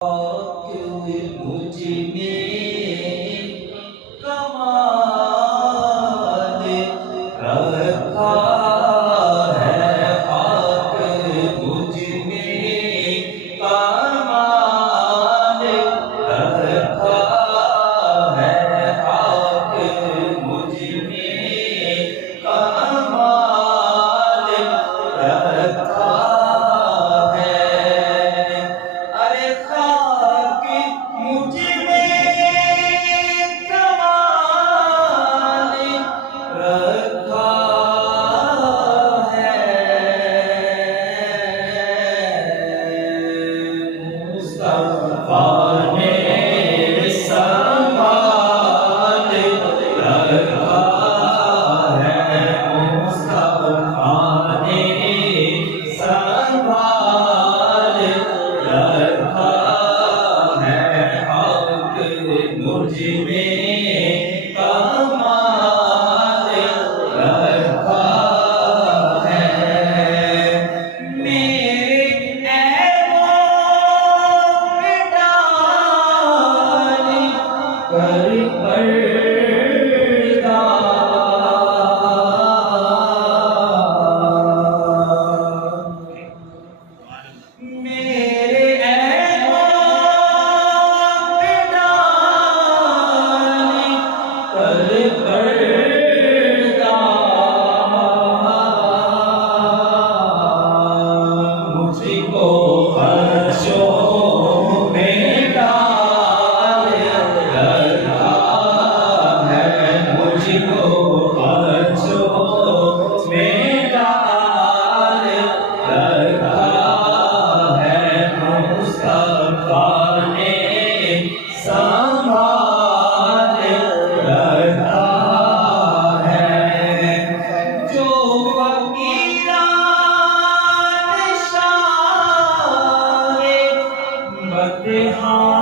मुझ में कमाल रखा है, खाक मुझ में कमाल रखा है, खाक मुझ में कमाल रखा है। अरे खाक मुझ में कमाल रखा है। मुस्तफा ने संभाल रखा है, मुस्तफा ने संभाल रखा है, खाक मुझ में कमाल रखा है। मेरे ऐबों पे डाल कर पर्दा, मेरे ऐबों पे डाल कर पर्दा, मुझको फर्शों में डाल रखा है, मुझको फर्शों में डाल रखा है, मुस्तफा ने संभाल रखा है। जो फकीरान शाहे बदहाल